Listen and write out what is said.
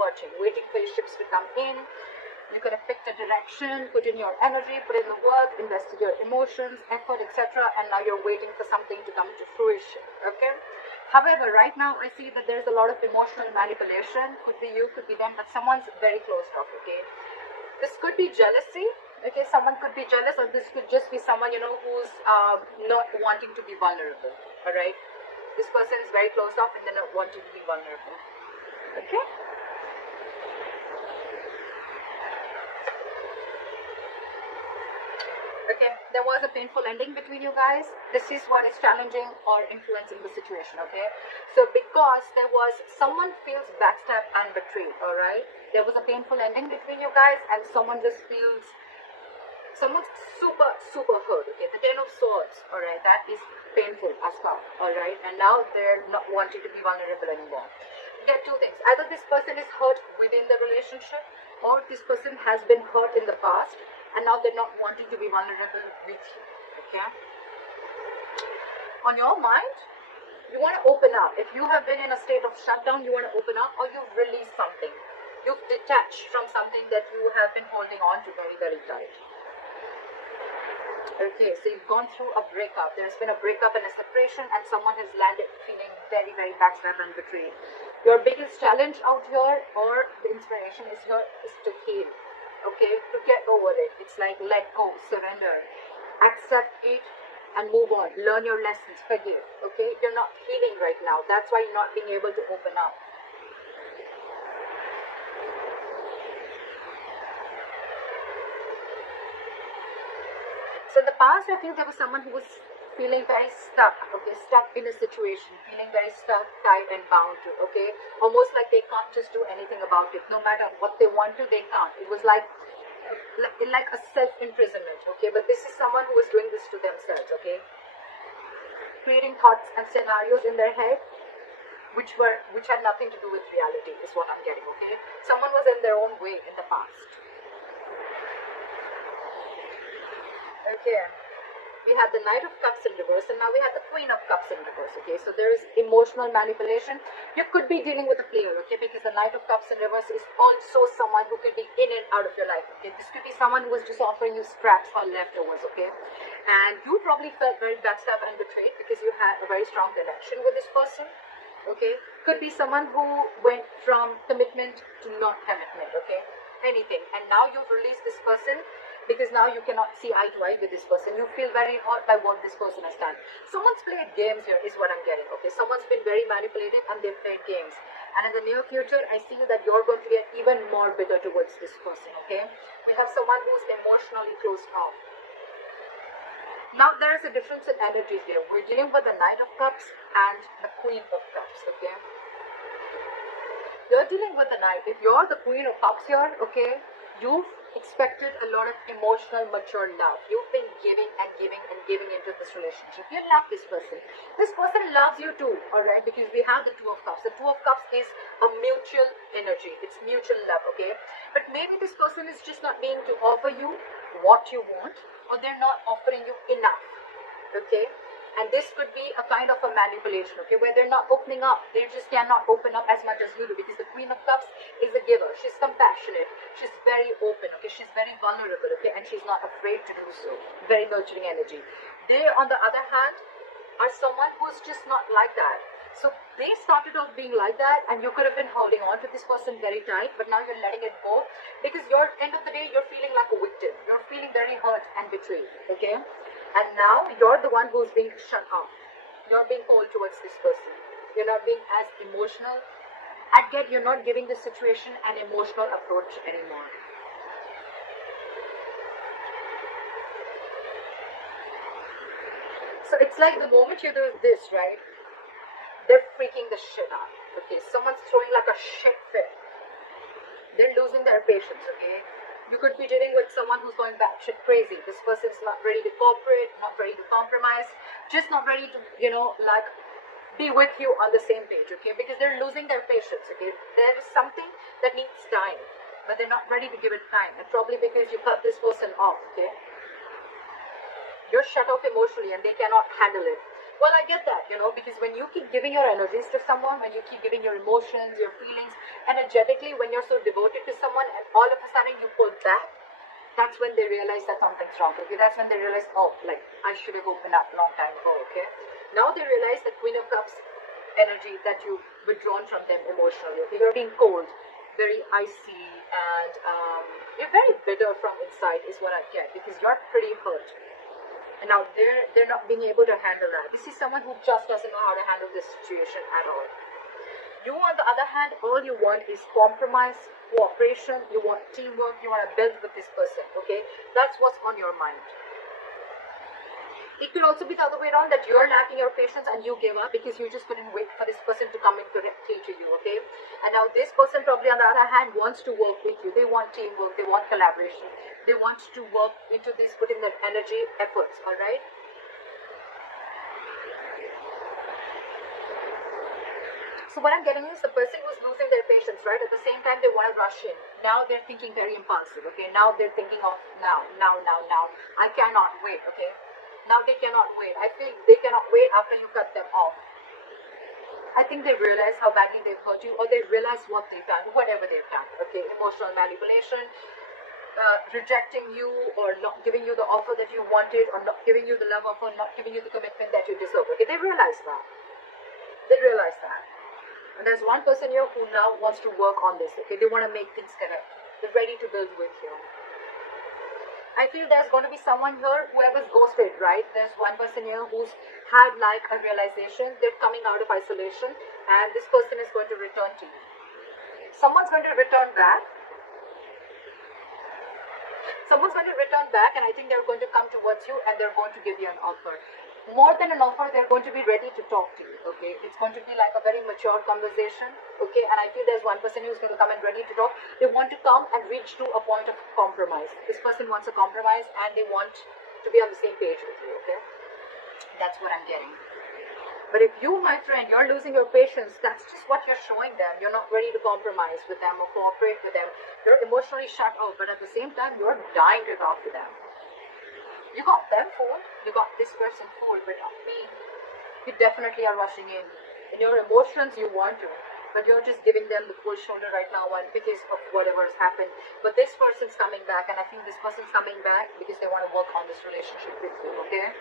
watching, waiting for your ships to come in. You could have picked a direction, put in your energy, put in the work, invested your emotions, effort, etc. And now you're waiting for something to come to fruition, okay? However, right now I see that there's a lot of emotional manipulation. Could be you, could be them, but someone's very closed off, okay? This could be jealousy, okay? Someone could be jealous, or this could just be someone, you know, who's not wanting to be vulnerable, all right? This person is very closed off and they're not wanting to be vulnerable, okay? Okay, there was a painful ending between you guys. This is what is challenging or influencing the situation, okay? So because there was, someone feels backstabbed and betrayed, alright? There was a painful ending between you guys and someone just feels, someone's super hurt, okay? The Ten of Swords, alright? That is painful as well, alright? And now they're not wanting to be vulnerable anymore. You get two things. Either this person is hurt within the relationship, or this person has been hurt in the past and now they're not wanting to be vulnerable with you, okay? On your mind, you want to open up. If you have been in a state of shutdown, you want to open up, or you've released something. You've detached from something that you have been holding on to very tight. Okay, so you've gone through a breakup. There's been a breakup and a separation, and someone has landed feeling very backstabbed and betrayed. Your biggest challenge out here, or the inspiration is here, is to heal. Okay, to get over it. It's like let go, surrender, accept it and move on. Learn your lessons, forgive. Okay, you're not healing right now. That's why you're not being able to open up. So in the past, I think there was someone who was feeling very stuck, okay, stuck in a situation, feeling very stuck, tied and bound to, okay, almost like they can't just do anything about it. No matter what they want to, they can't. It was like a self-imprisonment, okay, but this is someone who is doing this to themselves, okay, creating thoughts and scenarios in their head which had nothing to do with reality is what I'm getting, okay. Someone was in their own way in the past. Okay, we had the Knight of Cups in reverse, and now we have the Queen of Cups in reverse, okay? So there is emotional manipulation. You could be dealing with a player, okay? Because the Knight of Cups in reverse is also someone who could be in and out of your life, okay? This could be someone who is just offering you scraps or leftovers, okay? And you probably felt very backstabbed and betrayed because you had a very strong connection with this person, okay? Could be someone who went from commitment to not commitment, okay? Anything. And now you've released this person, because now you cannot see eye to eye with this person. You feel very hurt by what this person has done. Someone's played games here is what I'm getting, okay? Someone's been very manipulative and they've played games. And in the near future, I see that you're going to get even more bitter towards this person, okay? We have someone who's emotionally closed off. Now, there is a difference in energies here. We're dealing with the Knight of Cups and the Queen of Cups, okay? You're dealing with the Knight. If you're the Queen of Cups here, okay, you've expected a lot of emotional, mature love. You've been giving and giving and giving into this relationship. You love this person. This person loves you too, alright? Because we have the Two of Cups. The Two of Cups is a mutual energy. It's mutual love, okay? But maybe this person is just not being to offer you what you want, or they're not offering you enough, okay? And this could be a kind of a manipulation, okay, where they're not opening up. They just cannot open up as much as you do, because the Queen of Cups is a giver. She's compassionate. She's very open, okay. She's very vulnerable, okay, and she's not afraid to do so. Very nurturing energy. They, on the other hand, are someone who's just not like that. So they started off being like that, and you could have been holding on to this person very tight, but now you're letting it go, because you're, end of the day, you're feeling like a victim. You're feeling very hurt and betrayed, okay. And now you're the one who's being shut off. You're being cold towards this person. You're not being as emotional. I get you're not giving the situation an emotional approach anymore. So it's like the moment you do this, right? They're freaking the shit out. Okay, someone's throwing like a shit fit. They're losing their patience, okay? You could be dealing with someone who's going batshit crazy. This person's not ready to cooperate, not ready to compromise, just not ready to, you know, like, be with you on the same page, okay? Because they're losing their patience, okay? There is something that needs time, but they're not ready to give it time. And probably because you cut this person off, okay? You're shut off emotionally and they cannot handle it. Well, I get that, because when you keep giving your energies to someone, when you keep giving your emotions, your feelings, energetically, when you're so devoted to someone and all of a sudden you pull back, that's when they realize that something's wrong, okay? That's when they realize, oh, like, I should have opened up a long time ago, okay? Now they realize the Queen of Cups energy that you've withdrawn from them emotionally, okay? You're being cold, very icy, and you're very bitter from inside is what I get, because you're pretty hurt. And now they're not being able to handle that. This is someone who just doesn't know how to handle this situation at all. You, on the other hand, all you want is compromise, cooperation, you want teamwork, you want to build with this person, okay? That's what's on your mind. It could also be the other way around, that you're lacking your patience and you give up because you just couldn't wait for this person to come in directly to you, okay? And now this person probably on the other hand wants to work with you. They want teamwork, they want collaboration. They want to work into this, put in their energy, efforts, alright? So what I'm getting is the person who's losing their patience, right? At the same time, they want to rush in. Now they're thinking very impulsive, okay? Now they're thinking of now. I cannot wait, okay? Now they cannot wait. I feel they cannot wait after you cut them off. I think they realize how badly they've hurt you, or they realize what they've done, whatever they've done, okay? Emotional manipulation, rejecting you, or not giving you the offer that you wanted, or not giving you the love offer, not giving you the commitment that you deserve, okay? They realize that. And there's one person here who now wants to work on this, okay? They want to make things correct. They're ready to build with you. I feel there's going to be someone here, whoever's ghosted, right? There's one person here who's had like a realization. They're coming out of isolation, and this person is going to return to you. Someone's going to return back. And I think they're going to come towards you and they're going to give you an offer. More than an offer, they're going to be ready to talk to you, okay? It's going to be like a very mature conversation, okay? And I feel there's one person who's going to come and ready to talk. They want to come and reach to a point of compromise. This person wants a compromise and they want to be on the same page with you, okay? That's what I'm getting. But if you, my friend, you're losing your patience, that's just what you're showing them. You're not ready to compromise with them or cooperate with them. You're emotionally shut off, but at the same time, you're dying to talk to them. You got them fooled, you got this person fooled, but not me. You definitely are rushing in. In your emotions, you want to, but you're just giving them the cold shoulder right now because of whatever has happened. But this person's coming back, and I think this person's coming back because they want to work on this relationship with you, okay?